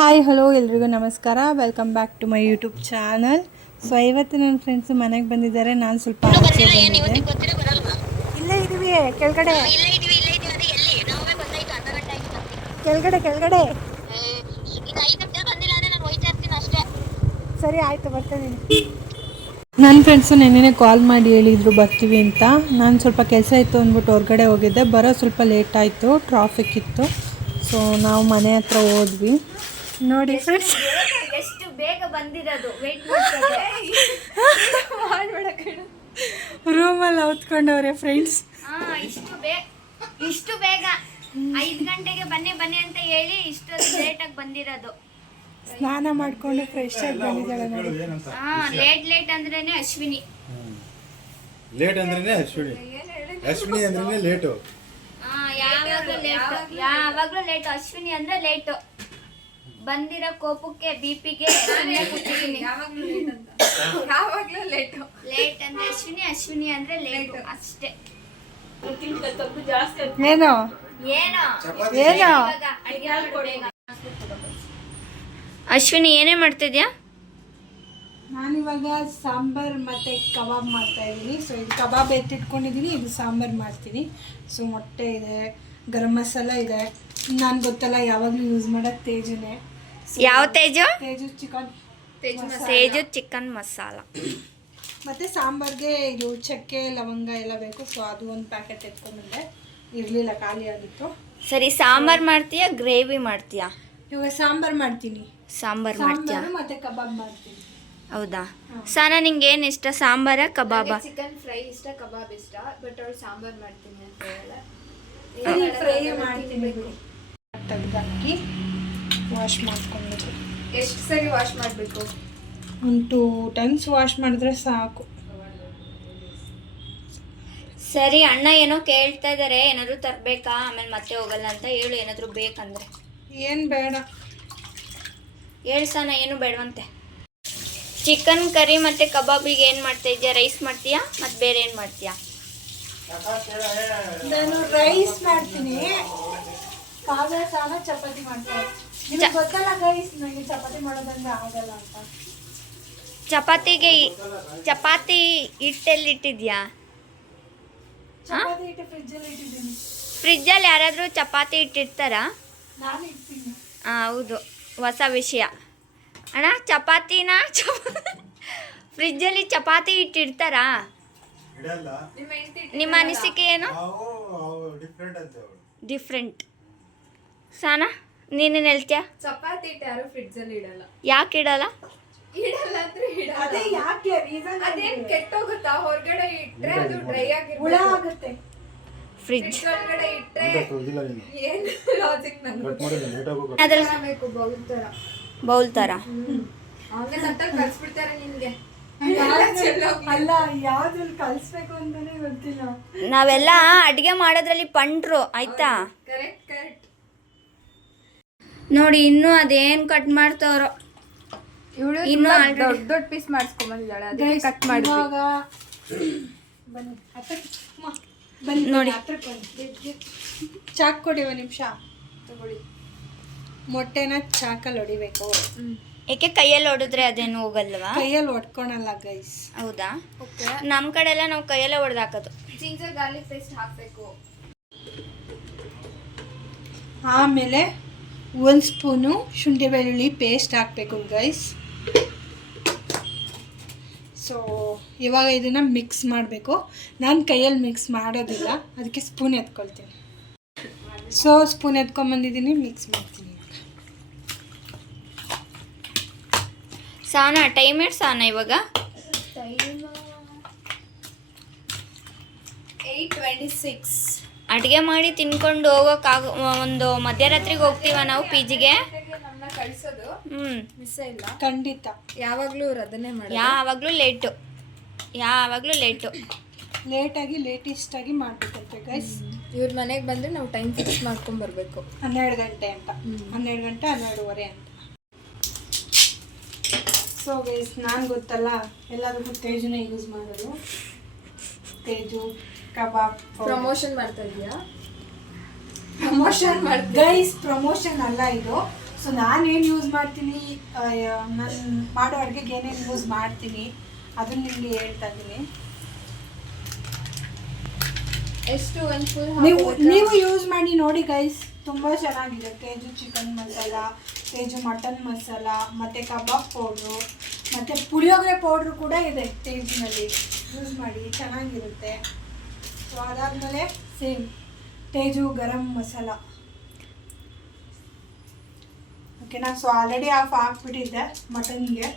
Hi hello ಎಲ್ರಿಗೂ ನಮಸ್ಕಾರ, welcome back to my YouTube channel. So ಇವತ್ತು ನನ್ನ ಫ್ರೆಂಡ್ಸು ಮನೆಗೆ ಬಂದಿದ್ದಾರೆ. ನಾನು ಸ್ವಲ್ಪ ಆಚೆ ಬಂದಿದ್ದೆ. ಇಲ್ಲೇ ಇದೀವಿ ಕೆಳಗಡೆ, ಕೆಳಗಡೆ. ಸರಿ ಆಯಿತು, ಬರ್ತೀನಿ. ನನ್ನ ಫ್ರೆಂಡ್ಸು ನೆನ್ನೆ ಕಾಲ್ ಮಾಡಿ ಹೇಳಿದರು ಬರ್ತೀವಿ ಅಂತ. ನಾನು ಸ್ವಲ್ಪ ಕೆಲಸ ಇತ್ತು ಅಂದ್ಬಿಟ್ಟು ಹೊರಗಡೆ ಹೋಗಿದ್ದೆ. ಬರೋ ಸ್ವಲ್ಪ ಲೇಟ್ ಆಯಿತು, ಟ್ರಾಫಿಕ್ ಇತ್ತು. ಸೊ ನಾವು ಮನೆ ಹತ್ರ ಹೋದ್ವಿ. ನೋಡಿ ಫ್ರೆಂಡ್ಸ್, ಎಷ್ಟು ಬೇಗ ಬಂದಿರೋದು, ವೇಟ್ ರೂಮಲ್ಲಿ ಹೊತ್ಕೊಂಡವ್ರೆ ಫ್ರೆಂಡ್ಸ್. ಇಷ್ಟು ಬೇಗ 5 ಗಂಟೆಗೆ ಬನ್ನಿ ಅಂತ ಹೇಳಿ ಇಷ್ಟು ಲೇಟಾಗಿ ಬಂದಿರೋದು. ಸ್ನಾನ ಮಾಡ್ಕೊಂಡು ಫ್ರೆಶ್ ಆಗಿ ಬಂದಿದ್ದಾಳೆ ನೋಡಿ. ಲೇಟ್ ಅಂದ್ರೇನೆ ಅಶ್ವಿನಿ. ಲೇಟ್ ಅಂದ್ರೇನೆ ಅಶ್ವಿನಿ, ಅಶ್ವಿನಿ ಅಂದ್ರೇನೆ ಲೇಟು. ಯಾವಾಗ್ಲೂ ಲೇಟು. ಅಶ್ವಿನಿ ಅಂದ್ರೆ ಲೇಟು. ಬಂದಿರೋ ಕೋಪಕ್ಕೆ ಬಿಪಿಗೆ ಯಾವಾಗ್ಲೂ ಲೇಟ್ ಅಂದ್ರೆ ಅಶ್ವಿನಿ ಅಂದ್ರೆ ಲೇಟು ಅಷ್ಟೇ. ಏನೋ ಅಶ್ವಿನಿ ಏನೇ ಮಾಡ್ತಿದ್ಯಾ? ನಾನಿವಾಗ ಸಾಂಬಾರ್ ಮತ್ತು ಕಬಾಬ್ ಮಾಡ್ತಾ ಇದ್ದೀನಿ. ಸೊ ಇದು ಕಬಾಬ್ ಎತ್ತಿಟ್ಕೊಂಡಿದ್ದೀನಿ, ಇದು ಸಾಂಬಾರು ಮಾಡ್ತೀನಿ. ಸೊ ಮೊಟ್ಟೆ ಇದೆ, ಗರಂ ಮಸಾಲ ಇದೆ. ನಾನು ಗೊತ್ತಲ್ಲ ಯಾವಾಗಲೂ ಯೂಸ್ ಮಾಡೋದು ತೇಜುನೇ. ಯಾವ ತೇಜು? ತೇಜು ಚಿಕನ್ ಮಸಾಲ. ಮತ್ತು ಸಾಂಬಾರ್ಗೆ ಇದು ಚಕ್ಕೆ ಲವಂಗ ಎಲ್ಲ ಬೇಕು. ಸೊ ಅದು ಒಂದು ಪ್ಯಾಕೆಟ್ ಎತ್ಕೊಂಡ್ಬಂದೆ, ಇರಲಿಲ್ಲ, ಖಾಲಿ ಆಗಿತ್ತು. ಸರಿ, ಸಾಂಬಾರ್ ಮಾಡ್ತೀಯಾ ಗ್ರೇವಿ ಮಾಡ್ತೀಯಾ? ಇವಾಗ ಸಾಂಬಾರು ಮಾಡ್ತೀನಿ. ಸಾಂಬಾರ್ ಮಾಡ್ತೀಯಾ? ಮತ್ತು ಕಬಾಬ್ ಮಾಡ್ತೀನಿ. ಹೌದಾ? ಸಾನಾ, ನಿಂಗೆ ಏನು ಇಷ್ಟ, ಸಾಂಬಾರ ಕಬಾಬ? ಚಿಕನ್ ಫ್ರೈ ಇಷ್ಟ, ಕಬಾಬ್ ಇಷ್ಟ. ಬಟ್ ಅವ್ರು ಸಾಂಬಾರ್ ಮಾಡ್ತೀನಿ ಅಂತ ಹೇಳಲ್ಲ. ಫ್ರೈ ಮಾಡ್ತೀನಿ. ತೆಗ್ದಾಕಿ ವಾಶ್ ಮಾಡ್ಕೊಬೇಕು. ಎಷ್ಟು ಸರಿ ವಾಶ್ ಮಾಡಬೇಕು? ಒಂದು 2 ಟೈಮ್ಸ್ ವಾಶ್ ಮಾಡಿದ್ರೆ ಸಾಕು. ಸರಿ, ಅಣ್ಣ ಏನೋ ಕೇಳ್ತಾ ಇದ್ದಾರೆ, ಏನಾದ್ರು ತರಬೇಕಾ, ಆಮೇಲೆ ಮತ್ತೆ ಹೋಗಲ್ಲ ಅಂತ ಹೇಳು. ಏನಾದರೂ ಬೇಕಂದ್ರೆ. ಏನು ಬೇಡ ಹೇಳ್ಸಾನ, ಏನು ಬೇಡವಂತೆ. ಚಿಕನ್ ಕರಿ ಮತ್ತು ಕಬಾಬಿಗೆ ಏನು ಮಾಡ್ತಾ ಇದೆಯಾ? ರೈಸ್ ಮಾಡ್ತೀಯಾ ಮತ್ತು ಬೇರೆ ಏನು ಮಾಡ್ತೀಯಾ? ನಾನು ರೈಸ್ ಮಾಡ್ತೀನಿ. ಕಾವ್ಯ ಸಾಲ ಚಪಾತಿ ಮಾಡ್ತಾರೆ. ನಿಮಗೆ ಗೊತ್ತಲ್ಲ ಗೈಸ್, ನನಗೆ ಚಪಾತಿ ಮಾಡೋದಂದ್ರೆ ಆಗಲ್ಲ ಅಂತ. ಚಪಾತಿ ಹಿಟ್ಟೆಲ್ಲಿ ಇಟ್ಟಿದ್ಯಾ? ಚಪಾತಿ ಹಿಟ್ಟು ಫ್ರಿಜ್ಜಲ್ಲಿ ಇಟ್ಟಿದ್ದೀನಿ. ಫ್ರಿಜ್ಜಲ್ಲಿ ಯಾರಾದರೂ ಚಪಾತಿ ಇಟ್ಟಿರ್ತಾರಾ? ನಾನು ಇಡ್ತೀನಿ. ಹೌದು, ಹೊಸ ವಿಷಯ. ಅಣ್ಣ, ಚಪಾತಿನ ಫ್ರಿಜ್ಜಲ್ಲಿ ಚಪಾತಿ ಇಟ್ಟಿರ್ತಾರಾ? ನಿಮ್ಮ ಅನಿಸಿಕೆ ಏನು? ಡಿಫ್ರೆಂಟ್. ಸಾನಾ, ನೀನೇನು ಹೇಳ್ತೀಯಾ? ಚಪಾತಿ ಹಿಟ್ಟು ಯಾರು ಫ್ರಿಡ್ಜ್ ಅಲ್ಲಿ ಇಡಲ್ಲ. ಯಾಕೆ ಇಡಲ್ಲ? ಅಂದ್ರೆ ಇಡಲ್ಲ. ಅದೇ ಯಾಕೆ ರೀಸನ್? ಅದೇನ್ ಕೆಟ್ಟೋಗುತ್ತಾ? ಹೊರಗಡೆ ಇಟ್ರೆ ಅದು ಡ್ರೈ ಹುಳ ಆಗಿರ್ಬೋದು. ಆಗುತ್ತೆ. ಫ್ರಿಡ್ಜ್ ಒಳಗಡೆ ಇಟ್ರೆ ಏನ್ ಲಾಜಿಕ್ ನಂಗೆ ಅದ್ರಲ್ಲಿ ಬೇಕು. ಬೌಲ್ ಥರ. ಹಂಗೆ ತಟ್ಟಲ್ಲಿ ಕಳ್ಸ್ಬಿಡ್ತಾರೆ ನಿನ್ಗೆ. ಅಲ್ಲ, ಯಾವ್ದ್ರಲ್ಲಿ ಕಲಿಸ್ಬೇಕು ಅಂತಾನೆ ಗೊತ್ತಿಲ್ಲ. ನಾವೆಲ್ಲ ಅಡುಗೆ ಮಾಡೋದ್ರಲ್ಲಿ ಪಂಡ್ರು, ಆಯ್ತಾ? ಕರೆಕ್ಟ್. ನೋಡಿ, ಇನ್ನೂ ಅದೇನು ಕಟ್ ಮಾಡ್ತಾವ್ರೋ. ಇವಳು ಇನ್ನು ದೊಡ್ಡ ಪೀಸ್ ಮಾಡಿಸ್ಕೊಂಡ್ಬಂದಿದ್ದಾಳೆ, ಅದಕ್ಕೆ ಕಟ್ ಮಾಡಿ. ಬನ್ನಿ ಬನ್ನಿ ನೋಡಿ. ಹತ್ರಕ್ಕೆ ಬನ್ನಿ. ಚಾಕ್ ಕೊಡಿ, ಒಂದು ನಿಮಿಷ ತಗೊಳ್ಳಿ. ಮೊಟ್ಟೆನ ಚಾಕಲ್ಲಿ ಹೊಡಿಬೇಕು. ಏಕೆ ಕೈಯಲ್ಲಿ ಹೊಡೆದ್ರೆ ಅದೇನು ಹೋಗಲ್ವಾ? ಕೈಯಲ್ಲಿ ಹೊಡ್ಕೊಳಲ್ಲ ಗೈಸ್. ಹೌದಾ? ಓಕೆ. ನಮ್ಮ ಕಡೆ ಎಲ್ಲ ನಾವು ಕೈಯಲ್ಲೇ ಹೊಡೆದು ಹಾಕೋದು. ಜಿಂಜರ್ ಗಾರ್ಲಿಕ್ ಪೇಸ್ಟ್ ಹಾಕಬೇಕು. ಆಮೇಲೆ 1 ಸ್ಪೂನು ಶುಂಠಿ ಬೆಳ್ಳುಳ್ಳಿ ಪೇಸ್ಟ್ ಹಾಕಬೇಕು ಗೈಸ್. ಸೊ ಇವಾಗ ಇದನ್ನು ಮಿಕ್ಸ್ ಮಾಡಬೇಕು. ನಾನು ಕೈಯಲ್ಲಿ ಮಿಕ್ಸ್ ಮಾಡೋದಿಲ್ಲ, ಅದಕ್ಕೆ ಸ್ಪೂನ್ ಎತ್ಕೊಳ್ತೀನಿ. ಸೊ ಸ್ಪೂನ್ ಎತ್ಕೊಂಬಂದಿದ್ದೀನಿ, ಮಿಕ್ಸ್ ಮಾಡ್ತೀನಿ. ಸಾನಾ, ಟೈಮ್ ಎಷ್ಟು ಸಾನಾ ಇವಾಗ? 8:26. ಅಡುಗೆ ಮಾಡಿ ತಿನ್ಕೊಂಡು ಹೋಗೋಕ್ಕಾಗ ಒಂದು ಮಧ್ಯರಾತ್ರಿಗೆ ಹೋಗ್ತೀವ ನಾವು PGಗೆ. ನಮ್ಮನ್ನ ಕಳ್ಸೋದು ಮಿಸ್ ಇಲ್ಲ. ಖಂಡಿತ ಯಾವಾಗ್ಲೂ ಅದನ್ನೇ ಮಾಡಿ. ಯಾವಾಗಲೂ ಲೇಟು. ಲೇಟಾಗಿ ಲೇಟೆಸ್ಟಾಗಿ ಮಾಡಬೇಕಂತೆ ಗೈಸ್. ಇವ್ರ ಮನೆಗೆ ಬಂದರೆ ನಾವು ಟೈಮ್ ಫಿಕ್ಸ್ ಮಾಡ್ಕೊಂಡು ಬರಬೇಕು. 12 ಗಂಟೆ ಅಂತ. 12 ಗಂಟೆ 12:15 ಅಂತ. ಸೊ ಗೈಸ್, ನಾನು ಗೊತ್ತಲ್ಲ ಎಲ್ಲದಕ್ಕೂ ತೇಜುನೇ ಯೂಸ್ ಮಾಡೋದು. ತೇಜು ಕಬಾಬ್ ಪ್ರಮೋಷನ್ ಮಾಡ್ತಾ ಇದೀಯಾ? ಪ್ರಮೋಷನ್ ಗೈಸ್, ಪ್ರಮೋಷನ್ ಅಲ್ಲ ಇದು. ಸೊ ನಾನೇನು ಯೂಸ್ ಮಾಡ್ತೀನಿ, ನಾನು ಮಾಡೋ ಅಡುಗೆಗೆ ಏನೇನು ಯೂಸ್ ಮಾಡ್ತೀನಿ ಅದನ್ನು ನಿಮಗೆ ಹೇಳ್ತಾ ಇದ್ದೀನಿ. ಎಷ್ಟು ಒಂದು ಫುಲ್ ನೀವು ಯೂಸ್ ಮಾಡಿ ನೋಡಿ ಗೈಸ್, ತುಂಬ ಚೆನ್ನಾಗಿದೆ. ತೇಜು ಚಿಕನ್ ಮಸಾಲ, ತೇಜು ಮಟನ್ ಮಸಾಲ, ಮತ್ತು ಕಬಾಬ್ ಪೌಡ್ರು, ಮತ್ತು ಪುಳಿಯೋಗರೆ ಪೌಡ್ರು ಕೂಡ ಇದೆ ತೇಜಿನಲ್ಲಿ. ಯೂಸ್ ಮಾಡಿ, ಚೆನ್ನಾಗಿರುತ್ತೆ. ಸೊ ಅದಾದಮೇಲೆ ಸೇಮ್ ತೇಜು ಗರಂ ಮಸಾಲ. ಓಕೆನಾ? ಸೊ ಆಲ್ರೆಡಿ ಆಫ್ ಹಾಕ್ಬಿಟ್ಟಿದ್ದೆ ಮಟನ್ಗೆ.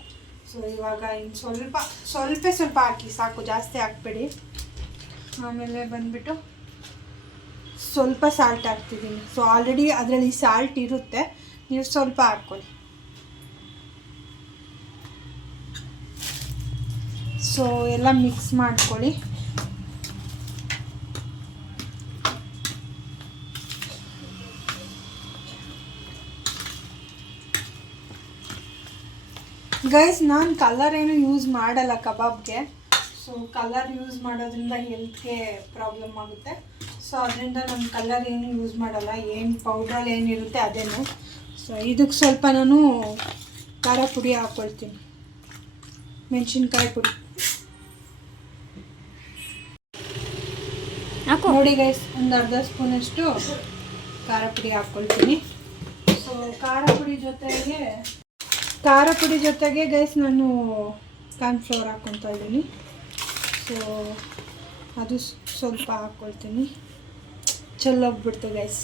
ಸೊ ಇವಾಗ ಇನ್ನು ಸ್ವಲ್ಪ ಹಾಕಿ ಸಾಕು, ಜಾಸ್ತಿ ಹಾಕ್ಬೇಡಿ. ಆಮೇಲೆ ಬಂದುಬಿಟ್ಟು ಸ್ವಲ್ಪ ಸಾಲ್ಟ್ ಹಾಕ್ತಿದ್ದೀನಿ. ಸೊ ಆಲ್ರೆಡಿ ಅದರಲ್ಲಿ ಸಾಲ್ಟ್ ಇರುತ್ತೆ, ನೀವು ಸ್ವಲ್ಪ ಹಾಕ್ಕೊಳ್ಳಿ. ಸೊ ಎಲ್ಲ ಮಿಕ್ಸ್ ಮಾಡ್ಕೊಳ್ಳಿ. ಗೈಸ್, ನಾನು ಕಲರ್ ಏನು ಯೂಸ್ ಮಾಡಲ್ಲ ಕಬಾಬ್ಗೆ. ಸೊ ಕಲರ್ ಯೂಸ್ ಮಾಡೋದ್ರಿಂದ ಹೆಲ್ತ್ಗೆ ಪ್ರಾಬ್ಲಮ್ ಆಗುತ್ತೆ. ಸೊ ಅದರಿಂದ ನಾನು ಕಲರ್ ಏನು ಯೂಸ್ ಮಾಡಲ್ಲ. ಏನು ಪೌಡ್ರಲ್ಲಿ ಏನಿರುತ್ತೆ ಅದೇನು. ಸೊ ಇದಕ್ಕೆ ಸ್ವಲ್ಪ ನಾನು ಖಾರ ಪುಡಿ ಹಾಕ್ಕೊಳ್ತೀನಿ, ಮೆಣಸಿನ್ಕಾಯಿ ಪುಡಿ. ನೋಡಿ ಗೈಸ್, ಒಂದು ಅರ್ಧ ಸ್ಪೂನಷ್ಟು ಖಾರ ಪುಡಿ ಹಾಕ್ಕೊಳ್ತೀನಿ. ಸೊ ಖಾರ ಪುಡಿ ಜೊತೆಗೆ ಗೈಸ್ ನಾನು ಕಾರ್ನ್ಫ್ಲವರ್ ಹಾಕ್ಕೊತಾ ಇದ್ದೀನಿ. ಸೊ ಅದು ಸ್ವಲ್ಪ ಹಾಕ್ಕೊಳ್ತೀನಿ. ಚೆಲ್ಲೋಗ್ಬಿಡ್ತು ಗೈಸ್,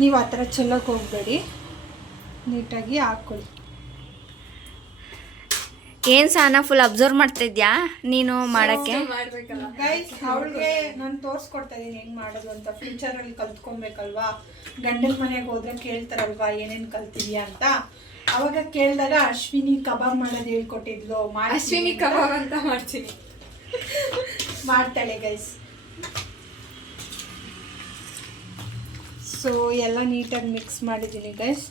ನೀವು ಆ ಥರ ಚೆಲ್ಲೋಕೆ ಹೋಗಬೇಡಿ, ನೀಟಾಗಿ ಹಾಕ್ಕೊಳ್ಳಿ. ಏನು ಸಹನಾ ಫುಲ್ ಅಬ್ಸರ್ವ್ ಮಾಡ್ತಿದ್ಯಾ ನೀನು ಮಾಡೋಕ್ಕೆ? ಮಾಡ್ಬೇಕಲ್ಲ ಗೈಸ್, ಅವಳಿಗೆ ನಾನು ತೋರಿಸ್ಕೊಡ್ತಾ ಇದ್ದೀನಿ ಹೆಂಗೆ ಮಾಡೋದು ಅಂತ. ಫ್ಯೂಚರಲ್ಲಿ ಕಲ್ತ್ಕೊಬೇಕಲ್ವಾ? ಗಂಡನ ಮನೆಗೆ ಹೋದ್ರೆ ಕೇಳ್ತಾರಲ್ವಾ ಏನೇನು ಕಲ್ತಿದ್ಯಾ ಅಂತ. ಅವಾಗ ಕೇಳಿದಾಗ ಅಶ್ವಿನಿ ಕಬಾಬ್ ಮಾಡೋದು ಹೇಳ್ಕೊಟ್ಟಿದ್ಲು. ಅಶ್ವಿನಿ ಕಬಾಬ್ ಅಂತ ಮಾಡ್ತೀನಿ, ಮಾಡ್ತಾಳೆ ಗೈಸ್. ಸೊ ಎಲ್ಲ ನೀಟಾಗಿ ಮಿಕ್ಸ್ ಮಾಡಿದ್ದೀನಿ ಗೈಸ್.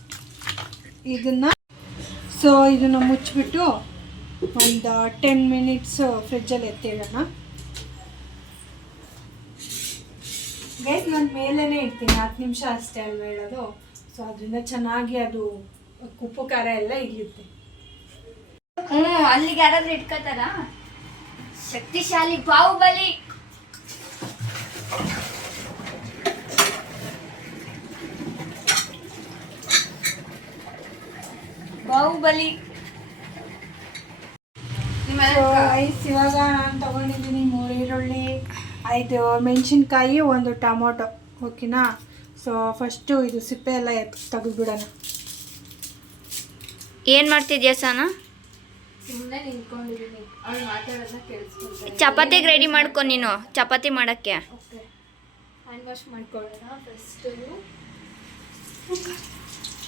ಇದನ್ನು ಮುಚ್ಚಿಬಿಟ್ಟು ಒಂದು 10 ಮಿನಿಟ್ಸ್ ಫ್ರಿಜ್ಜಲ್ಲಿ ಎತ್ತಿಡೋಣ ಗೈಸ್. ನಾನು ಮೇಲೇ ಇಡ್ತೀನಿ, 10 ನಿಮಿಷ ಅಷ್ಟೇ ಅಲ್ವಾ ಹೇಳೋದು. ಸೊ ಅದರಿಂದ ಚೆನ್ನಾಗಿ ಅದು ಉಪ್ಪು ಖಾರ ಎಲ್ಲ ಇಳಿಯುತ್ತೆ. ಅಲ್ಲಿಗೆ ಯಾರಾದ್ರೂ ಇಟ್ಕೋತಾರ? ಶಕ್ತಿಶಾಲಿ ಬಾಹುಬಲಿ. ಇವಾಗ ನಾನು ತಗೊಂಡಿದ್ದೀನಿ 3 ಈರುಳ್ಳಿ, 5 ಮೆಣಸಿನ್ಕಾಯಿ, 1 ಟೊಮೊಟೊ. ಓಕೆನಾ? ಸೊ ಫಸ್ಟು ಇದು ಸಿಪ್ಪೆ ಎಲ್ಲ ತೆಗೆದ್ಬಿಡೋಣ. ಏನು ಮಾಡ್ತಿದ್ಯಾ ಸಹನಾ? ಸುಮ್ಮನೆ ನಿಂತ್ಕೊಂಡಿದ್ದೀನಿ, ಅವ್ಳು ಮಾತಾಡೋದನ್ನ ಕೇಳಿಸ್ಕೊಂತಾರೆ. ಚಪಾತಿಗೆ ರೆಡಿ ಮಾಡ್ಕೊ ನೀನು, ಚಪಾತಿ ಮಾಡೋಕ್ಕೆ. ಓಕೆ, ಹ್ಯಾಂಡ್ ವಾಶ್ ಮಾಡ್ಕೊಳ್ಳೋಣ ಫಸ್ಟು.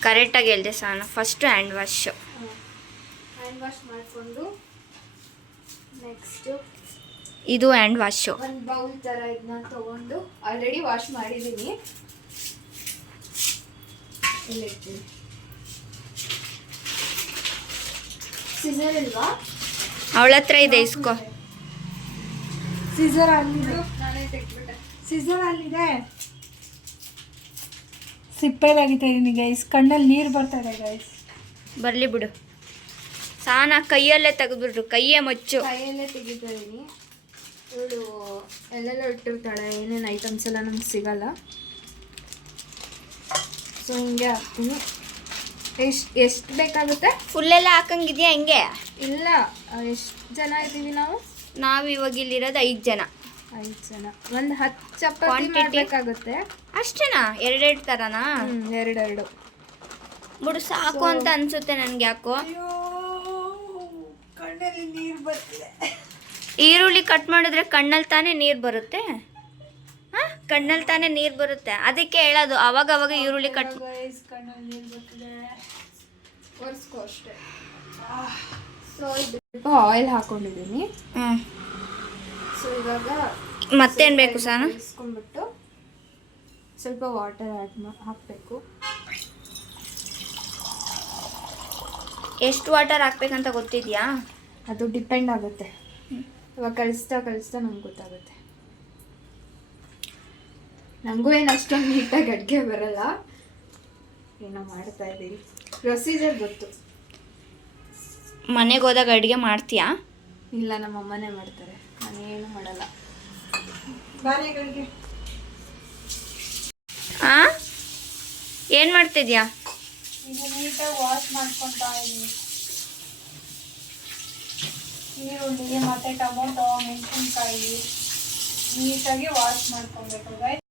ಕರೆಕ್ಟಾಗಿ ಹೇಳಿದೆ Sahana, first hand wash. Hand wash ಮಾಡಿಕೊಂಡು ನೆಕ್ಸ್ಟು ಇದು ಹ್ಯಾಂಡ್ ವಾಶು. ಒಂದು ಬೌಲ್ ಥರ ಇದನ್ನ ತೊಗೊಂಡು ಆಲ್ರೆಡಿ ವಾಶ್ ಮಾಡಿದ್ದೀನಿ, ಇಲ್ಲಿರ್ತೀನಿ. ಸಿಸರ್ ಇಲ್ವಾ? ಅವಳ ಹತ್ರ ಇದೆ, ಇಸ್ಕೋ. ಸೀಸರ್ ಅಲ್ಲಿದೆ, ನಾನೇ ತೆಗ್ದ್ಬಿಟ್ಟೆ. ಸೀಸರ್ ಅಲ್ಲಿದೆ. ಸಿಪ್ಪೆ ತೆಗಿತಾ ಇದ್ದೀನಿ ಗೈಸ್, ಕಣ್ಣಲ್ಲಿ ನೀರು ಬರ್ತಾರೆ ಗೈಸ್. ಬರಲಿ ಬಿಡು ಸಹನಾ, ಕೈಯಲ್ಲೇ ತೆಗೆದ್ಬಿಟ್ರು, ಕೈಯೇ ಮಚ್ಚು. ಕೈಯಲ್ಲೇ ತೆಗಿತಾ ಇದ್ದೀನಿ. ಇವಳು ಎಲ್ಲೆಲ್ಲ ಇಟ್ಟಿರ್ತಾಳೆ, ಏನೇನು ಐಟಮ್ಸ್ ಎಲ್ಲ ನಮ್ಗೆ ಸಿಗಲ್ಲ. ಸೊ ಹಿಂಗೆ ಹಾಕ್ತೀನಿ. ಎಷ್ಟು ಬೇಕಾಗುತ್ತೆ? ಫುಲ್ಲೆಲ್ಲ ಹಾಕಂಗಿದ್ಯಾ ಹೆಂಗೆ? ಇಲ್ಲ, ಎಷ್ಟು ಜನ ಇದ್ದೀವಿ ನಾವು? ನಾವು ಇವಾಗ ಇಲ್ಲಿರೋದು 5 ಜನ. 5 ಜನ, ಒಂದು 10 ಚಪಾತಿ Quantity? ಮಾಡಬೇಕಾಗುತ್ತೆ. ಅಷ್ಟೇನಾ? 2 ಥರನಾ? 2 ಬಿಡು ಸಾಕು ಅಂತ ಅನ್ಸುತ್ತೆ ನನಗೆ. ಯಾಕೋ ಅಯ್ಯೋ, ಕಣ್ಣಲ್ಲಿ ನೀರು ಬರ್ತಿದೆ. ಈರುಳ್ಳಿ ಕಟ್ ಮಾಡಿದ್ರೆ ಕಣ್ಣಲ್ಲಿ ತಾನೇ ನೀರು ಬರುತ್ತೆ. ಹಾಂ, ಕಣ್ಣಲ್ಲಿ ತಾನೇ ನೀರು ಬರುತ್ತೆ, ಅದಕ್ಕೆ ಹೇಳೋದು ಅವಾಗ ಈರುಳ್ಳಿ ಕಟ್. ಗೈಸ್, ಕಣ್ಣಲ್ಲಿ ನೀರು ಬರ್ತಿದೆ. ಒರೆಸ್ಕೋ ಅಷ್ಟೇ. ಸೊ ಇದು ಆಯಿಲ್ ಹಾಕೊಂಡಿದ್ದೀನಿ. ಸೊ ಇವಾಗ ಮತ್ತೇನು ಬೇಕು ಸಹನಾ? ಇಸ್ಕೊಂಡ್ಬಿಟ್ಟು ಸ್ವಲ್ಪ ವಾಟರ್ ಹಾಕಬೇಕು. ಎಷ್ಟು ವಾಟರ್ ಹಾಕ್ಬೇಕಂತ ಗೊತ್ತಿದೆಯಾ? ಅದು ಡಿಪೆಂಡ್ ಆಗುತ್ತೆ. ಇವಾಗ ಕಳಿಸ್ತಾ ನಮ್ಗೆ ಗೊತ್ತಾಗುತ್ತೆ. ನನಗೂ ಏನು ಅಷ್ಟೊಂದು ನೀಟಾಗಿ ಅಡುಗೆ ಬರಲ್ಲ. ಏನೋ ಮಾಡ್ತಾ ಇದ್ದೀವಿ. ಪ್ರೊಸೀಜರ್ ಗೊತ್ತು. ಮನೆಗೆ ಹೋದಾಗ ಅಡುಗೆ ಮಾಡ್ತೀಯಾ? ಇಲ್ಲ, ನಮ್ಮ ಅಮ್ಮನೇ ಮಾಡ್ತಾರೆ, ನಾನೇನು ಮಾಡಲ್ಲ. ಬಾಳೆಗಳಿಗೆ ಆ ಏನು ಮಾಡ್ತಿದ್ಯಾ? ಈಗ ನೀಟಾಗಿ ವಾಶ್ ಮಾಡ್ಕೊತಾ ಇದ್ದೀನಿ. ಈರುಳ್ಳಿ ಮತ್ತು ಟೊಮೊಟೊ, ಮೆಣಸಿನ್ಕಾಯಿ ನೀಟಾಗಿ ವಾಶ್ ಮಾಡ್ಕೊಬೇಕು ಗೈಸ್.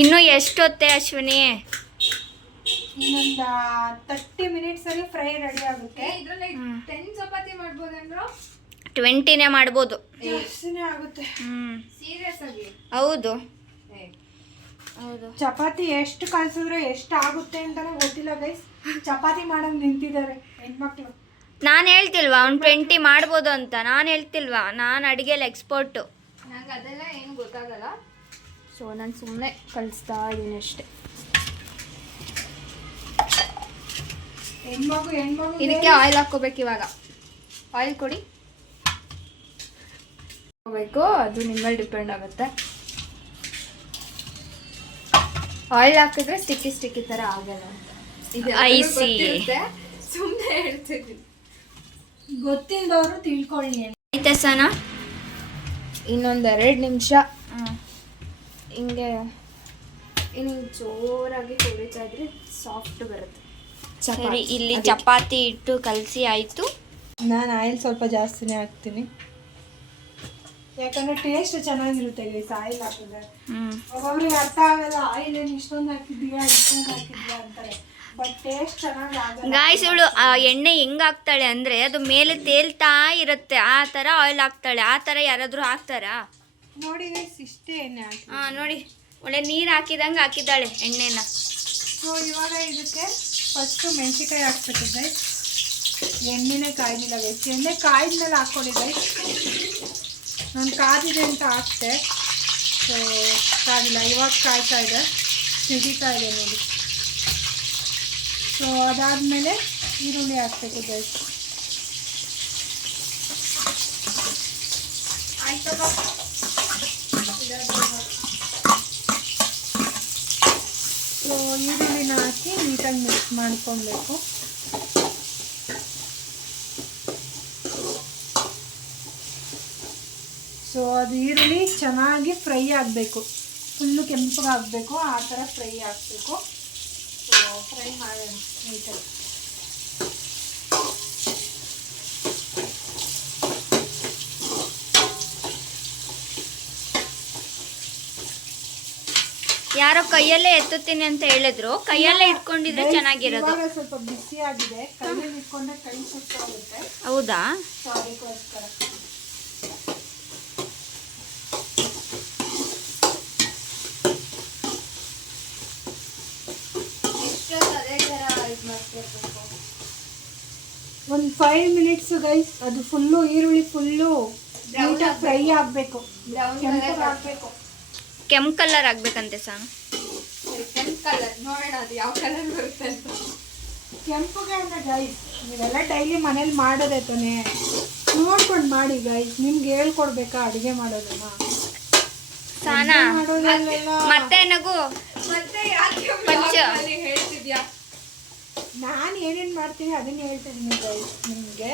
ಇನ್ನೂ ಎಷ್ಟೊತ್ತೆ ಅಶ್ವಿನಿ? ಇನ್ನೊಂದು 30 ಮಿನಿಟ್ಸಲ್ಲಿ ಫ್ರೈ ರೆಡಿ ಆಗುತ್ತೆ. ಇದ್ರಲ್ಲಿ 10 ಚಪಾತಿ ಮಾಡ್ಬೋದೇನ್ರೋ? 20ನೇ ಮಾಡ್ಬೋದು. ಜಾಸ್ತಿನೇ ಆಗುತ್ತೆ. ಸೀರಿಯಸ್ ಆಗಿ? ಹೌದು ಹೌದು. ಚಪಾತಿ ಎಷ್ಟು ಕಲ್ಸಿದ್ರೆ ಎಷ್ಟು ಆಗುತ್ತೆ ಅಂತಾನೆ ಗೊತ್ತಿಲ್ಲ ಗೈಸ್. ಚಪಾತಿ ಮಾಡಂಗ್ ನಿಂತಿದ್ದಾರೆ ಹೆಣ್ಮಕ್ಳು. ನಾನು ಹೇಳ್ತಿಲ್ವಾ ಅವ್ನು 20 ಮಾಡ್ಬೋದು ಅಂತ? ನಾನು ಹೇಳ್ತಿಲ್ವಾ? ನಾನು ಅಡುಗೆಲಿ ಎಕ್ಸ್ಪರ್ಟು. ನಂಗೆ ಅದೆಲ್ಲ ಏನು ಗೊತ್ತಾಗಲ್ಲ. ಸೊ ನಾನು ಸುಮ್ಮನೆ ಕಲಿಸ್ತಾ ಇದ್ದೀನಿ ಅಷ್ಟೇ. ಹೆಣ್ಮಗು ಇದಕ್ಕೆ ಆಯಿಲ್ ಹಾಕ್ಕೋಬೇಕು. ಇವಾಗ ಆಯಿಲ್ ಕೊಡಿ. ಹಾಕೋಬೇಕು, ಅದು ನಿಮ್ಮ ಮೇಲೆ ಡಿಪೆಂಡ್ ಆಗುತ್ತೆ. ಆಯಿಲ್ ಹಾಕಿದ್ರೆ ಸ್ಟಿಕ್ಕಿ ಥರ ಆಗಲ್ಲ ಅಂತ. ಇದು I see. ಸುಮ್ಮನೆ ಹೇಳ್ತಿದ್ದೀನಿ. ಗೊತ್ತಿಲ್ಲದವರು ತಿಳ್ಕೊಳ್ಳಿ. ಆಯ್ತಾ ಸನಾ? ಇನ್ನೊಂದು 2 ನಿಮಿಷ ಹಿಂಗೆ ಇನ್ನು ಜೋರಾಗಿ ತೊಳಿತಾ ಇದ್ರೆ ಸಾಫ್ಟ್ ಬರುತ್ತೆ. ಸರಿ, ಇಲ್ಲಿ ಚಪಾತಿ ಇಟ್ಟು ಕಲಸಿ ಆಯಿತು. ನಾನು ಆಯಿಲ್ ಸ್ವಲ್ಪ ಜಾಸ್ತಿನೇ ಹಾಕ್ತೀನಿ, ಯಾಕಂದ್ರೆ ಟೇಸ್ಟ್ ಚೆನ್ನಾಗಿರುತ್ತೆ ಗೈಸ್ ಆಯಿಲ್ ಹಾಕಿದ್ರೆ. ಒಬ್ಬೊಬ್ರಿಗೆ ಅರ್ಥ ಆಗಲ್ಲ, ಆಯಿಲ್ ಏನು ಇಷ್ಟೊಂದು ಹಾಕಿದ್ಯಾ ಇಷ್ಟೊಂದು ಹಾಕಿದ್ಯಾ ಅಂತಾರೆ, ಬಟ್ ಟೇಸ್ಟ್ ಚೆನ್ನಾಗಿ ಆಗಲ್ಲ. ಗಾಯ್ಸ್, ಇವಳು ಆ ಎಣ್ಣೆ ಹೆಂಗೆ ಹಾಕ್ತಾಳೆ ಅಂದರೆ ಅದು ಮೇಲೆ ತೇಲ್ತಾ ಇರುತ್ತೆ, ಆ ಥರ ಆಯಿಲ್ ಹಾಕ್ತಾಳೆ. ಆ ಥರ ಯಾರಾದರೂ ಹಾಕ್ತಾರಾ? ನೋಡಿ ಗೈಸ್, ಇಷ್ಟೇ ಎಣ್ಣೆ ಹಾಕಿ. ನೋಡಿ, ಒಳ್ಳೆ ನೀರು ಹಾಕಿದಂಗೆ ಹಾಕಿದ್ದಾಳೆ ಎಣ್ಣೆನ. ಸೊ ಇವಾಗ ಇದಕ್ಕೆ ಫಸ್ಟು ಮೆಣಸಿನ್ಕಾಯಿ ಹಾಕ್ಬೇಕು ಗೈಸ್. ಎಣ್ಣೆನೇ ಕಾಯ್ದಿಲ್ಲ ಗೈಸ್, ಎಣ್ಣೆ ಕಾಯ್ದ್ಮೇಲೆ ಹಾಕ್ಕೊಳ್ಳಿ ಗೈಸ್. ನಾನು ಕಾದಿದೆ ಅಂತ ಹಾಕ್ತೆ, ಸೊ ಕಾದಿಲ್ಲ, ಇವಾಗ ಕಾಯ್ತಾ ಇದೆ, ಸಿಡಿತಾ ಇದೆ ನೋಡಿ. ಸೊ ಅದಾದಮೇಲೆ ಈರುಳ್ಳಿ ಹಾಕ್ಬೇಕು ಗೈಸ್. ಆಯ್ತಪ್ಪ, ಸೊ ಈರುಳ್ಳಿನ ಹಾಕಿ ನೀಟಾಗಿ ಮಿಕ್ಸ್ ಮಾಡ್ಕೊಬೇಕು. ಸೊ ಅದು ಈರುಳ್ಳಿ ಚೆನ್ನಾಗಿ ಫ್ರೈ ಆಗಬೇಕು, ಫುಲ್ಲು ಕೆಂಪಗಾಗಬೇಕು, ಆ ಥರ ಫ್ರೈ ಆಗಬೇಕು. ಸೊ ಫ್ರೈ ಮಾಡೋಣ ನೀಟಾಗಿ. ಯಾರೋ ಕೈಯಲ್ಲೇ ಎತ್ತುತ್ತೀನಿ ಅಂತ ಹೇಳಿದ್ರು, ಕೈಯಲ್ಲೇ ಇಟ್ಕೊಂಡಿದ್ರೆ ಚೆನ್ನಾಗಿರೋದು. ಇವಾಗ ಸ್ವಲ್ಪ ಬಿಸಿ ಆಗಿದೆ, ಕೈಯಲ್ಲಿ ಇಟ್ಕೊಂಡ್ರೆ ಕೈ ಸುಟ್ಟಾಗುತ್ತೆ. ಹೌದಾ? ಸೊ ಅದಕ್ಕೋಸ್ಕರ ಅದೇ ಥರ ಇದು ಮಾಡ್ತಿರ್ಬೇಕು. ಒಂದು 5 ಮಿನಿಟ್ಸು ಗೈಸ್. ಅದು ಫುಲ್ಲು ಈರುಳ್ಳಿ ಫುಲ್ಲು ನೀಟಾಗಿ ಫ್ರೈ ಆಗಬೇಕು, ಕೆಂಪಗಾಗಬೇಕು. ಕೆಂಪು ಕಲರ್ ಆಗ್ಬೇಕಂತೆ ಸಾನು. ಕೆಂಪು ಕಲರ್ ನೋಡೋಣ ಅದು ಯಾವ ಕಲರ್ ಬರುತ್ತೆ ಅಂತ. ಕೆಂಪುಗೆ ಅಂದ್ರೆ ಗೈಸ್ ನೀವೆಲ್ಲ ಡೈಲಿ ಮನೇಲಿ ಮಾಡೋದೇ ತಾನೇ, ನೋಡ್ಕೊಂಡು ಮಾಡಿ ಗೈಸ್. ನಿಮ್ಗೆ ಹೇಳ್ಕೊಡ್ಬೇಕಾ ಅಡುಗೆ ಮಾಡೋದನ್ನ? ಸಾನಾ ಮಾಡೋದಲ್ಲೆಲ್ಲ ಮತ್ತೆ ನಗು ಮತ್ತೆ ಯಾಕೆ ಪಂಚ ಹೇಳ್ತಿದ್ಯಾ? ನಾನು ಏನೇನು ಮಾಡ್ತೀನಿ ಅದನ್ನ ಹೇಳ್ತಿದ್ದೀನಿ ಗೈಸ್ ನಿಮಗೆ,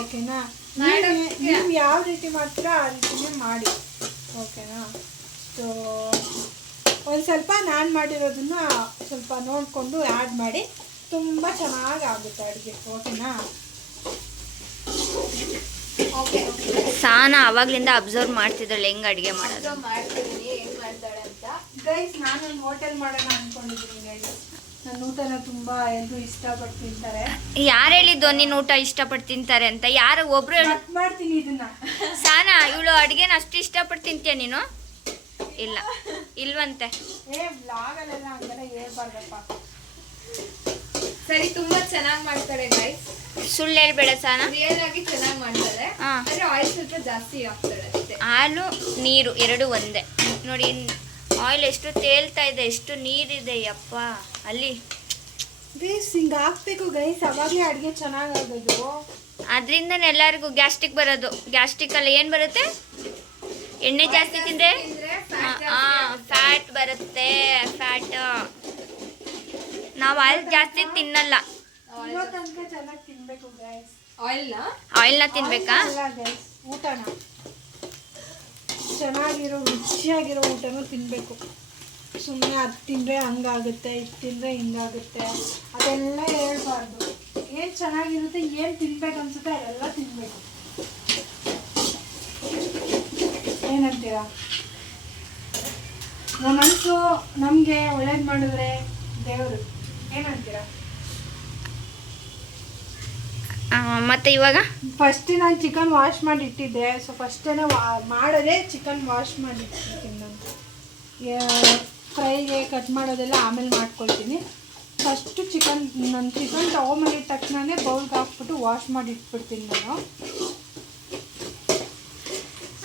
ಓಕೆನಾ? ಮಾಡೋಕ್ಕೆ ನೀವು ಯಾವ ರೀತಿ ಮಾಡ್ತೀರಾ ಆ ರೀತಿನೇ ಮಾಡಿ, ಓಕೆನಾ? ಸೊ ಒಂದು ಸ್ವಲ್ಪ ನಾನು ಮಾಡಿರೋದನ್ನ ಸ್ವಲ್ಪ ನೋಡಿಕೊಂಡು ಆ್ಯಡ್ ಮಾಡಿ, ತುಂಬ ಚೆನ್ನಾಗಿ ಆಗುತ್ತೆ ಅಡುಗೆ, ಓಕೆನಾ? ಓಕೆ, ಸಾನಾ ಅವಾಗ್ಲಿಂದ ಅಬ್ಸರ್ವ್ ಮಾಡ್ತಿದ್ದಾಳೆ ಹೆಂಗ್ ಅಡುಗೆ ಮಾಡೋದು. ಮಾಡ್ತಿದ್ದೀನಿ ಹೆಂಗ್ ಮಾಡ್ತಾಳೆ ಅಂತ. ಗೈಸ್ ನಾನೊಂದು ಹೋಟೆಲ್ ಮಾಡೋಣ ಅಂದ್ಕೊಂಡಿದ್ದೀನಿ ಗೈಸ್. ನನ್ನ ಊಟನ ತುಂಬ ಎಲ್ಲರೂ ಇಷ್ಟಪಟ್ಟು ತಿಂತಾರೆ. ಯಾರು ಹೇಳಿದ್ದು ನೀನು ಊಟ ಇಷ್ಟಪಟ್ಟು ತಿಂತಾರೆ ಅಂತ? ಯಾರು ಒಬ್ರು ಹೇಳಿ. ಕಟ್ ಮಾಡ್ತೀನಿ ಇದನ್ನ. ಸಾನಾ ಇವಳು ಅಡುಗೆನ ಅಷ್ಟು ಇಷ್ಟಪಟ್ಟು ತಿಂತೀಯ ನೀನು? ಇಲ್ಲ, ಇಲ್ವಂತೆ. ವ್ಲಾಗಲ್ಲೆಲ್ಲ ಹಂಗೆಲ್ಲ ಹೇಳ್ಬಾರ್ದಪ್ಪ. ಸರಿ, ತುಂಬಾ ಚೆನ್ನಾಗಿ ಮಾಡ್ತಾಳೆ ಗೈಸ್. ಸುಳ್ಳು ಹೇಳ್ಬೇಡ ಸಾನಾ, ರಿಯಲ್ ಆಗಿ ಚೆನ್ನಾಗಿ ಮಾಡ್ತಾಳೆ. ಹಾ. ಆದ್ರೆ ಆಯಿಲ್ ಸ್ವಲ್ಪ ಜಾಸ್ತಿ ಹಾಕ್ತಾಳೆ ಅಷ್ಟೇ. ಹಾಲು ನೀರು ಎರಡು ಒಂದೇ ನೋಡಿ. ಆಯಿಲ್ ಎಷ್ಟು ತೇಲ್ತಾ ಇದೆ, ಎಷ್ಟು ನೀರಿದೆ ಯಪ್ಪ ಅಲ್ಲಿ. ಗೈಸ್ ಹಿಂಗೆ ಹಾಕ್ಬೇಕು ಗೈಸ್, ಅವಾಗಲೇ ಅಡುಗೆ ಚೆನ್ನಾಗಾಗೋದು. ಅದರಿಂದನೇ ಎಲ್ಲರಿಗೂ ಗ್ಯಾಸ್ಟ್ರಿಕ್ ಬರೋದು. ಗ್ಯಾಸ್ಟ್ರಿಕ್ ಅಲ್ಲ, ಏನು ಬರುತ್ತೆ? ಎಣ್ಣೆ ಜಾಸ್ತಿ ತಿಂದರೆ ಫ್ಯಾಟ್ ಬರುತ್ತೆ. ಫ್ಯಾಟ್ ನಾವು ಆಯಿಲ್ ಜಾಸ್ತಿ ತಿನ್ನಲ್ಲ. ಇರೋ ತನಕ ಚೆನ್ನಾಗಿ ತಿನ್ಬೇಕು ಗೈಸ್. ಆಯಿಲ್ನ ತಿನ್ಬೇಕಾ? ಅಲ್ಲ ಗೈಸ್, ಊಟನ ಚೆನ್ನಾಗಿರೋ ರುಚಿಯಾಗಿರೋ ಊಟನೂ ತಿನ್ನಬೇಕು. ಸುಮ್ಮನೆ ಅದು ತಿಂದರೆ ಹಂಗಾಗುತ್ತೆ, ಇದು ತಿಂದರೆ ಹಿಂಗಾಗುತ್ತೆ ಅದೆಲ್ಲ ಹೇಳ್ಬಾರ್ದು. ಏನು ಚೆನ್ನಾಗಿರುತ್ತೆ, ಏನು ತಿನ್ಬೇಕು ಅನ್ಸುತ್ತೆ ಅದೆಲ್ಲ ತಿನ್ನಬೇಕು. ಏನಂತೀರಾ? ನಮ್ಮ ಮನಸ್ಸು ನಮಗೆ ಒಳ್ಳೇದು ಮಾಡಿದ್ರೆ ದೇವರು. ಏನಂತೀರಾ? ಮತ್ತೆ ಇವಾಗ ಫಸ್ಟ್ ನಾನು ಚಿಕನ್ ವಾಶ್ ಮಾಡಿ ಇಟ್ಟಿದ್ದೆ. ಸೊ ಫಸ್ಟೇ ಮಾಡೋದೇ ಚಿಕನ್ ವಾಶ್ ಮಾಡಿ ಇಟ್ಟಿರ್ತೀನಿ. ನಾನು ಫ್ರೈಗೆ ಕಟ್ ಮಾಡೋದೆಲ್ಲ ಆಮೇಲೆ ಮಾಡ್ಕೊಳ್ತೀನಿ. ಫಸ್ಟು ನಾನು ಚಿಕನ್ ತೊಗೊಂಬಂದಿದ ತಕ್ಷಣವೇ ಬೌಲ್ಗೆ ಹಾಕ್ಬಿಟ್ಟು ವಾಶ್ ಮಾಡಿ ಇಟ್ಬಿಡ್ತೀನಿ ನಾನು.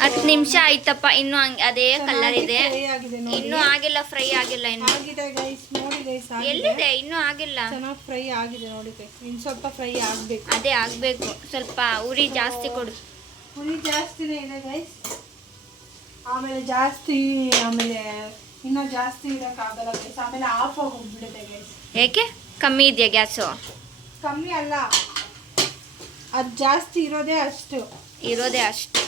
10 ನಿಮಿಷ ಆಯ್ತಪ್ಪ, ಇನ್ನೂ ಅದೇ ಕಲರ್ ಇದೆ. ಫ್ರೈ ಆಗಿದೆ ನೋಡಿ. ಇನ್ನೂ ಆಗಿಲ್ಲ, ಫ್ರೈ ಆಗಿಲ್ಲ ಇನ್ನು. ಆಗಿದೆ ಗೈಸ್, ನೋಡಿ ಗೈಸ್, ಎಲ್ಲಿದೆ? ಇನ್ನೂ ಆಗಿಲ್ಲ. ಚೆನ್ನಾಗಿ ಫ್ರೈ ಆಗಿದೆ ನೋಡಿ ಗೈಸ್. ಇನ್ನು ಸ್ವಲ್ಪ ಫ್ರೈ ಆಗಬೇಕು. ಅದೇ ಆಗಬೇಕು. ಸ್ವಲ್ಪ ಉರಿ ಜಾಸ್ತಿ ಕೊಡು. ಉರಿ ಜಾಸ್ತಿನೇ ಇದೆ ಗೈಸ್. ಆಮೇಲೆ ಇನ್ನೂ ಜಾಸ್ತಿ ಇರೋಕ್ಕಾಗಲ್ಲ ಗೈಸ್. ಆಮೇಲೆ ಆಫ್ ಆಗಿ ಹೋಗ್ಬಿಡುತ್ತೆ ಗೈಸ್. ಏಕೆ? ಕಮ್ಮಿ ಇದೆಯಾ ಗ್ಯಾಸು? ಕಮ್ಮಿ ಅಲ್ಲ, ಅದು ಜಾಸ್ತಿ ಇರೋದೇ ಅಷ್ಟು. ಇರೋದೇ ಅಷ್ಟು.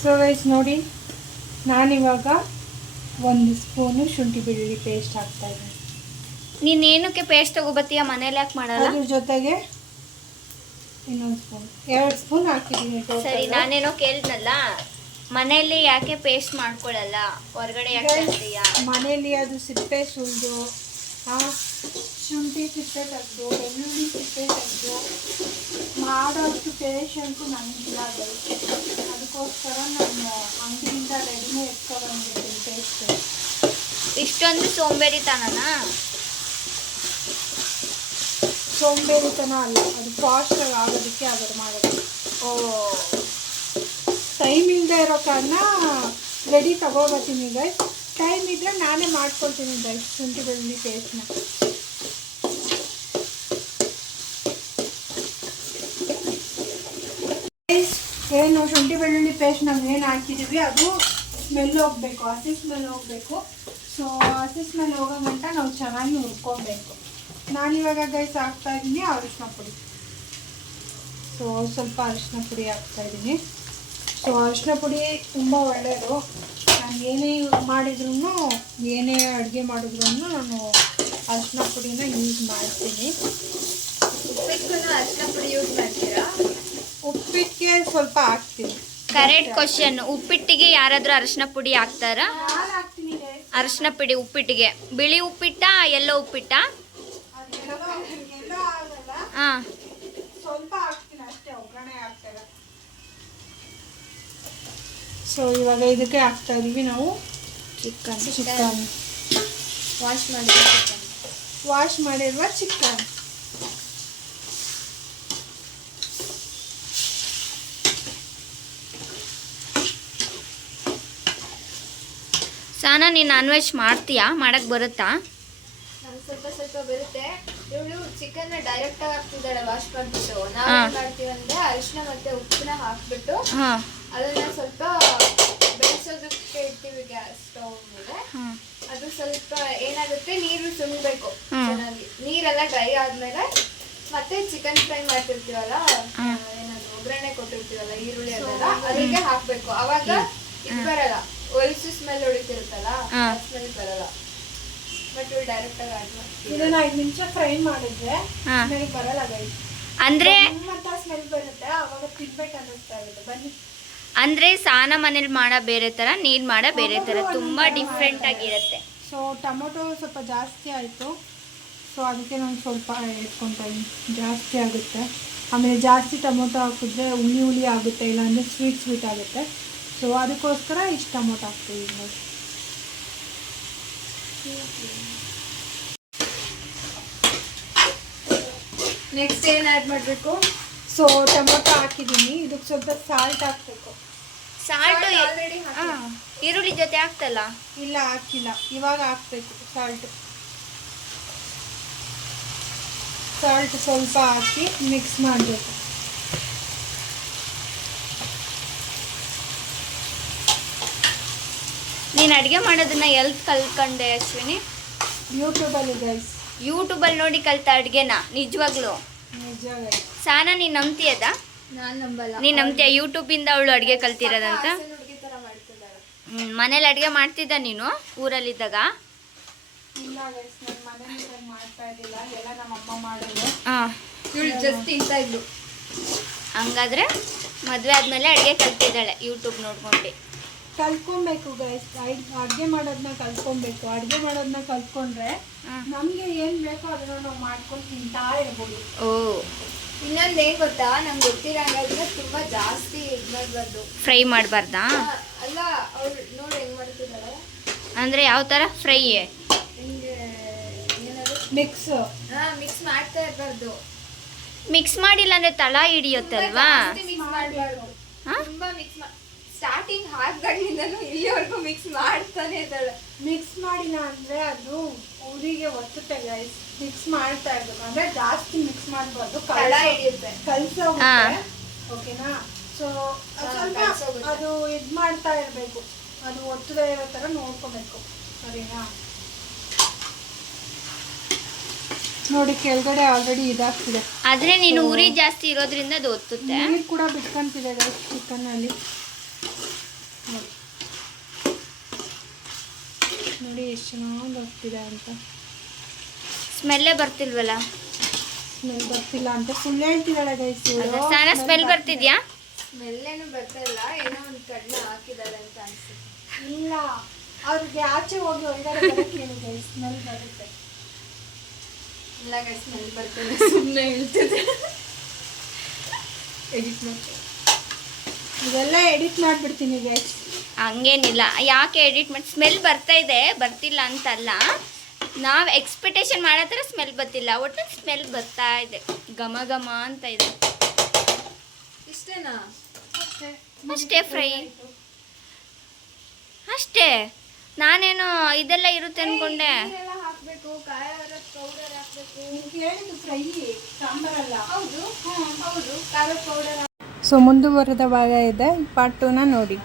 ಸೊ ಗೈಸ್ ನೋಡಿ, ನಾನಿವಾಗ 1 ಸ್ಪೂನು ಶುಂಠಿ ಬೆಳ್ಳುಳ್ಳಿ ಪೇಸ್ಟ್ ಹಾಕ್ತಾ ಇದ್ದೀನಿ. ನೀನೇನಕ್ಕೆ ಪೇಸ್ಟ್ ತಗೋಬತ್ತೀಯ? ಮನೇಲಿ ಯಾಕೆ ಮಾಡಲ್ಲ? ಅದ್ರ ಜೊತೆಗೆ ಇನ್ನೊಂದು ಸ್ಪೂನ್, 2 ಸ್ಪೂನ್ ಹಾಕಿದ್ದೀನಿ. ಸರಿ, ನಾನೇನೋ ಕೇಳಿದ್ನಲ್ಲ, ಮನೆಯಲ್ಲಿ ಯಾಕೆ ಪೇಸ್ಟ್ ಮಾಡ್ಕೊಳ್ಳಲ್ಲ, ಹೊರಗಡೆ ಯಾಕೆ ಮಾಡ್ತೀಯಾ? ಮನೇಲಿ ಅದು ಸಿಪ್ಪೆ ಸುಲಿದು, ಶುಂಠಿ ಸಿಪ್ಪೆ ತೆಗೆದು, ಬೆಳ್ಳುಳ್ಳಿ ಸಿಪ್ಪೆ ತೆಗೆದು ಮಾಡೋಷ್ಟು ಪೇಷನ್ಸು ನನಗಿಲ್ಲ ಗೈಸ್. ಅದಕ್ಕೋಸ್ಕರ ನಾನು ಅಂಗಡಿಯಿಂದ ರೆಡಿಮೇಡ್ ಎತ್ಕೊಬಂದಿದ್ದೀನಿ ಪೇಸ್ಟ್. ಇಷ್ಟೊಂದು ಸೋಂಬೇರಿತನನಾ? ಸೋಂಬೇರಿತನ ಅಲ್ಲ, ಅದು ಫಾಸ್ಟಾಗಿ ಆಗೋದಕ್ಕೆ ಅದನ್ನು ಮಾಡೋದು. ಓ, ಟೈಮ್ ಇಲ್ಲದೆ ಇರೋ ಕಾರಣ ರೆಡಿ ತಗೋಬತ್ತೀನಿ ಗೈಸ್. ಟೈಮ್ ಇದ್ದರೆ ನಾನೇ ಮಾಡ್ಕೊಳ್ತೀನಿ ಗೈಸ್ ಶುಂಠಿ ಬೆಳ್ಳುಳ್ಳಿ ಪೇಸ್ಟ್ನ. ಏನು ಶುಂಠಿ ಬೆಳ್ಳುಳ್ಳಿ ಪೇಸ್ಟ್ ನಾವು ಏನು ಹಾಕಿದ್ದೀವಿ ಅದು ಸ್ಮೆಲ್ ಹೋಗಬೇಕು, ಹಸಿ ಸ್ಮೆಲ್ ಹೋಗಬೇಕು. ಸೊ ಹಸಿ ಸ್ಮೆಲ್ ಹೋಗೋ ಗಂಟ ನಾವು ಚೆನ್ನಾಗಿ ಹುರ್ಕೊಬೇಕು. ನಾನಿವಾಗ ಗೈಸ್ ಹಾಕ್ತಾಯಿದ್ದೀನಿ ಅರಿಶಿನ ಪುಡಿ. ಸೊ ಸ್ವಲ್ಪ ಅರಿಶಿನ ಪುಡಿ ಹಾಕ್ತಾಯಿದ್ದೀನಿ. ಸೊ ಅರಿಶಿನ ಪುಡಿ ತುಂಬ ಒಳ್ಳೆಯದು. ನಾನು ಏನೇ ಮಾಡಿದ್ರೂ, ಏನೇ ಅಡುಗೆ ಮಾಡಿದ್ರೂ ನಾನು ಅರಿಶಿನ ಪುಡಿನ ಯೂಸ್ ಮಾಡ್ತೀನಿ. ಉಪ್ಪಿಟ್ಟು ಅರಿಶಿನ ಪುಡಿ ಯೂಸ್ ಮಾಡ್ತೀರಾ? ಉಪ್ಪಿಟ್ಟಿಗೆ ಸ್ವಲ್ಪ ಹಾಕ್ತೀನಿ. Correct question. ಉಪ್ಪಿಟ್ಟಿಗೆ ಯಾರಾದರೂ ಅರಿಶಿನ ಪುಡಿ ಹಾಕ್ತಾರಾ? ನಾನು ಹಾಕ್ತೀನಿ guys. ಅರಿಶಿನ ಪುಡಿ ಉಪ್ಪಿಟ್ಟಿಗೆ. ಬಿಳಿ ಉಪ್ಪಿಟ್ಟ, ಎಲ್ಲೋ ಉಪ್ಪಿಟ್ಟ? ಅದೆಲ್ಲೋ ಆಗಲ್ಲ, ಹಾಂ, ಸ್ವಲ್ಪ ಹಾಕ್ತೀನಿ ಅಷ್ಟೇ, ಒಗ್ಗರಣೆ ಹಾಕ್ತಾರೆ. ಸೊ ಇವಾಗ ಇದಕ್ಕೆ ಹಾಕ್ತಾ ಇದೀವಿ ನಾವು ಚಿಕನ್ ವಾಶ್ ಮಾಡಿರುವ ಚಿಕನ್. ಸಾನಾ, ನೀನು ನಾನ್ ವೆಜ್ ಮಾಡ್ತೀಯಾ? ಮಾಡಕ್ಕೆ ಬರುತ್ತಾ? ನಮ್ಗೆ ಸ್ವಲ್ಪ ಬರುತ್ತೆ. ಇವಳು ಚಿಕನ್ ಡೈರೆಕ್ಟ್ ಆಗಿ ಹಾಕ್ತಿದ್ದಾಳೆ ವಾಶ್ ಮಾಡ್ಬಿಟ್ಟು. ನಾವು ಏನ್ ಮಾಡ್ತೀವಿ ಅಂದ್ರೆ ಅರಿಶಿನ ಮತ್ತೆ ಉಪ್ಪನ್ನ ಹಾಕ್ಬಿಟ್ಟು ಹಾಂ, ಅದನ್ನ ಸ್ವಲ್ಪ ಬೆಳೆಸೋದಕ್ಕೆ ಇಡ್ತೀವಿ ಗ್ಯಾಸ್ ಸ್ಟವ್ ಮೇಲೆ. ಅದು ಸ್ವಲ್ಪ ಏನಾಗುತ್ತೆ, ನೀರು ಸುಮ್ಬೇಕು ಚೆನ್ನಾಗಿ. ನೀರೆಲ್ಲ ಡ್ರೈ ಆದ್ಮೇಲೆ ಮತ್ತೆ ಚಿಕನ್ ಫ್ರೈ ಮಾಡ್ತಿರ್ತೀವಲ್ಲ, ಏನಾದ್ರು ಒಗ್ಗರಣೆ ಕೊಟ್ಟಿರ್ತೀವಲ್ಲ, ಈರುಳ್ಳಿ ಅದೆಲ್ಲ ಅದಕ್ಕೆ ಹಾಕ್ಬೇಕು. ಅವಾಗ ಇದು ಬರಲ್ಲ, ಒಲ್ಸು ಸ್ಮೆಲ್ ಹೊಡಿತಿರುತ್ತಲ್ಲ, ಸ್ಮೆಲ್ ಬರಲ್ಲ. ಬಟ್ ಇವ್ರು ಡೈರೆಕ್ಟ್ ಆಗಿ ಆಡ್ ಮಾಡ್ತೀವಿ. ಇದನ್ನ 5 ನಿಮಿಷ ಫ್ರೈ ಮಾಡಿದ್ರೆ ಸ್ಮೆಲ್ ಬರಲ್ಲ ಗೈಸ್. ಅಂದರೆ ಸ್ಮೆಲ್ ಬರುತ್ತೆ, ಅವಾಗ ತಿನ್ಬೇಕು ಅನ್ನಿಸ್ತಾ ಇರುತ್ತೆ. ಬನ್ನಿ. ಅಂದರೆ ಸಾನಾ ಮನೇಲಿ ಮಾಡೋ ಬೇರೆ ಥರ, ನೀನು ಮಾಡೋ ಬೇರೆ ಥರ, ತುಂಬ ಡಿಫ್ರೆಂಟ್ ಆಗಿರುತ್ತೆ. ಸೊ ಟೊಮೊಟೊ ಸ್ವಲ್ಪ ಜಾಸ್ತಿ ಆಯಿತು. ಸೊ ಅದಕ್ಕೆ ನಾನು ಸ್ವಲ್ಪ ಎತ್ಕೊತಾ ಇದ್ದೀನಿ. ಜಾಸ್ತಿ ಆಗುತ್ತೆ, ಆಮೇಲೆ ಜಾಸ್ತಿ ಟೊಮೊಟೊ ಹಾಕಿದ್ರೆ ಹುಳಿ ಆಗುತ್ತೆ, ಇಲ್ಲಾಂದರೆ ಸ್ವೀಟ್ ಆಗುತ್ತೆ. ಸೊ ಅದಕ್ಕೋಸ್ಕರ ಇಷ್ಟು ಟೊಮೊಟೊ ಹಾಕ್ತೀವಿ ನೋಡಿ. ನೆಕ್ಸ್ಟ್ ಏನು ಆ್ಯಡ್ ಮಾಡಬೇಕು? ಸೊ ಟೊಮೊಟೊ ಹಾಕಿದ್ದೀನಿ, ಇದಕ್ಕೆ ಸ್ವಲ್ಪ ಸಾಲ್ಟ್ ಹಾಕಬೇಕು. ಸಾಲ್ಟು ಆಲ್ರೆಡಿ ಈರುಳ್ಳಿ ಜೊತೆ ಹಾಕ್ತಲ್ಲ? ಇಲ್ಲ, ಹಾಕಿಲ್ಲ, ಇವಾಗ ಹಾಕಬೇಕು ಸಾಲ್ಟು. ಸಾಲ್ಟ್ ಸ್ವಲ್ಪ ಹಾಕಿ ಮಿಕ್ಸ್ ಮಾಡಬೇಕು. ನೀನು ಅಡುಗೆ ಮಾಡೋದನ್ನ ಎಲ್ಲಿ ಕಲ್ತ್ಕೊಂಡೆ ಅಶ್ವಿನಿ? ಯೂಟ್ಯೂಬಲ್ಲಿ ಗೈಸ್. ಯೂಟ್ಯೂಬಲ್ಲಿ ನೋಡಿ ಕಲ್ತ ಅಡುಗೆನ ನಿಜವಾಗ್ಲೂ? ನಿಜ ಗೈಸ್. ಸಾನ ನೀನು ನಂಬ್ತೀಯದ? ನಾನು ನಂಬಲ್ಲ. ನೀನು ನಂಬ್ತೀಯ ಯೂಟ್ಯೂಬಿಂದ ಅವಳು ಅಡುಗೆ ಕಲ್ತಿರೋದಂತ? ಹುಡುಗಿ ಥರ ಮಾಡ್ತಿದ್ದಾಳೆ. ಮನೇಲಿ ಅಡುಗೆ ಮಾಡ್ತಿದ್ದ ನೀನು ಊರಲ್ಲಿದ್ದಾಗ? ಇಲ್ಲ ಗೈಸ್, ನನ್ನ ಮನೇಲಿ ಮಾಡ್ತಾ ಇದ್ದಿಲ್ಲ, ಎಲ್ಲ ನಮ್ಮ ಅಮ್ಮ ಮಾಡೋದು. ಹಾಂ, ಇವಳು ಜಸ್ಟ್ ತಿಂತಾ ಇದ್ಲು. ಹಂಗಾದ್ರೆ ಮದುವೆ ಆದಮೇಲೆ ಅಡುಗೆ ಕಲ್ತಿದ್ದಾಳೆ ಯೂಟ್ಯೂಬ್ ನೋಡ್ಕೊಂಡು. ಕಲ್ತ್ಕೊಬೇಕು ಗೈಸ್, ಅಡುಗೆ ಮಾಡೋದನ್ನ ಕಲ್ತ್ಕೊಬೇಕು. ಅಡುಗೆ ಮಾಡೋದನ್ನ ಕಲ್ತ್ಕೊಂಡ್ರೆ ನಮಗೆ ಏನು ಬೇಕೋ ಅದನ್ನು ನಾವು ಮಾಡ್ಕೊಂಡು ತಿಂತಾ ಇರ್ಬೋದು. ಓ, ಇನ್ನೊಂದು ಏನು ಗೊತ್ತಾ, ನಂಗೆ ಗೊತ್ತಿರಂಗಾದ್ರೆ ತುಂಬ ಜಾಸ್ತಿ ಇದು ಮಾಡಬಾರ್ದು, ಫ್ರೈ ಮಾಡಬಾರ್ದಾ? ಅಲ್ಲ ಅವ್ರು ನೋಡಿ ಹೆಂಗೆ ಮಾಡ್ತಿದ್ದಾಳೆ ಅಂದರೆ ಯಾವ ಥರ ಫ್ರೈ? ಹಿಂಗೆ ಏನಾದ್ರು ಮಿಕ್ಸ್ ಮಿಕ್ಸ್ ಮಾಡ್ತಾ ಇರಬಾರ್ದು. ಮಿಕ್ಸ್ ಮಾಡಿಲ್ಲ ಅಂದರೆ ತಳ ಹಿಡಿಯುತ್ತಲ್ವಾ? ಮಿಕ್ಸ್ ಮಾಡಬಾರ್ದು, ಹಾ? ತುಂಬ ಮಿಕ್ಸ್ ಸ್ಟಾರ್ಟಿಂಗ್ ಹಾಕ್ದಾಗಿಂದನೂ ಇಲ್ಲಿವರೆಗೂ ಮಿಕ್ಸ್ ಮಾಡ್ತಾನೆ ಇದ್ದಾಳೆ. ಮಿಕ್ಸ್ ಮಾಡಿಲ್ಲ ಅಂದರೆ ಅದು ಊರಿಗೆ ಒತ್ತುತ್ತೆ ಗೈಸ್. ಮಿಕ್ಸ್ ಮಾಡ್ತಾ ಇರ್ಬೇಕು, ಅಂದರೆ ಜಾಸ್ತಿ ಮಿಕ್ಸ್ ಮಾಡಬಾರ್ದು, ತಳ ಹಿಡಿಯುತ್ತೆ. ಕಲ್ಸೋಗುತ್ತೆ. ಓಕೆನಾ? ಸೊ ಸ್ವಲ್ಪ ಕಲ್ಸೋಗುತ್ತೆ. ಅದು ಇದು ಮಾಡ್ತಾ ಇರಬೇಕು, ಅದು ಒತ್ತದೇ ಇರೋ ಥರ ನೋಡ್ಕೋಬೇಕು. ಸರಿನಾ? ನೋಡಿ ಕೆಳಗಡೆ ಆಲ್ರೆಡಿ ಇದಾಗ್ತಿದೆ. ಆದರೆ ನೀನು ಉರಿ ಜಾಸ್ತಿ ಇರೋದ್ರಿಂದ ಅದು ಒತ್ತುತ್ತೆ. ನೀರು ಕೂಡ ಬಿಟ್ಕೊಂತಿದೆ ಗೈಸ್ ಚಿಕನ್ನಲ್ಲಿ. ನೋಡಿ ಎಷ್ಟು ಚೆನ್ನಾಗಿ ಹೋಗ್ತಿದೆ ಅಂತ. ಸ್ಮೆಲ್ಲೇ ಬರ್ತಿಲ್ವಲ್ಲ? ಸ್ಮೆಲ್ ಬರ್ತಿಲ್ಲ ಅಂತ ಸುಳ್ಳು ಹೇಳ್ತಿದ್ದಾಳೆ ಗೈಸ್. ಸಾನ ಸ್ಮೆಲ್ ಬರ್ತಿದ್ಯಾ? ಸ್ಮೆಲ್ಲೇನು ಬರ್ತಾ ಇಲ್ಲ, ಏನೋ ಒಂದು ಕಡಿಮೆ ಹಾಕಿದಾಳೆ ಅಂತ ಅನ್ಸುತ್ತೆ. ಇಲ್ಲ, ಅವ್ರಿಗೆ ಆಚೆ ಹೋಗಿ ಒಳಗಡೆ ಬರೋಕ್ಕೆ ಹೇಳಿ ಗೈಸ್, ಸ್ಮೆಲ್ ಬರುತ್ತೆ. ಇಲ್ಲ ಸ್ಮೆಲ್ ಬರ್ತದೆ, ಸುಮ್ಮನೆ ಹೇಳ್ತಿದ್ದೆ. ಎಡಿಟ್ ಮಾಡ್ತೀನಿ, ಇದೆಲ್ಲ ಎಡಿಟ್ ಮಾಡಿಬಿಡ್ತೀನಿ ಗೈಸ್. ಹಂಗೇನಿಲ್ಲ, ಯಾಕೆ ಎಡಿಟ್ ಮಾಡಿ? ಸ್ಮೆಲ್ ಬರ್ತಾ ಇದೆ, ಬರ್ತಿಲ್ಲ ಅಂತಲ್ಲ. ನಾವು ಎಕ್ಸ್ಪೆಕ್ಟೇಷನ್ ಮಾಡೋ ಥರ ಸ್ಮೆಲ್ ಬರ್ತಿಲ್ಲ, ಒಟ್ಟು ಸ್ಮೆಲ್ ಬರ್ತಾ ಇದೆ, ಘಮ ಘಮ ಅಂತ ಇದೆ. ಇಷ್ಟೇನಾ? ಅಷ್ಟೇ ಫ್ರೈ ಅಷ್ಟೇ. ನಾನೇನು ಇದೆಲ್ಲ ಇರುತ್ತೆ ಅನ್ಕೊಂಡೆ. ನೀರೆಲ್ಲ ಹಾಕ್ಬೇಕು, ಕಾಯಿ ಪೌಡರ್ ಹಾಕ್ಬೇಕು. ಹೇಳಿದ್ದು ಫ್ರೈ, ಸಾಂಬಾರಲ್ಲ. ಹೌದು ಹೌದು, ಖಾರದ ಪೌಡರ್. ಸೊ ಮುಂದುವರೆದ ಭಾಗ ಇದೆ, ಪಾರ್ಟ್ 2ನ ನೋಡಿ.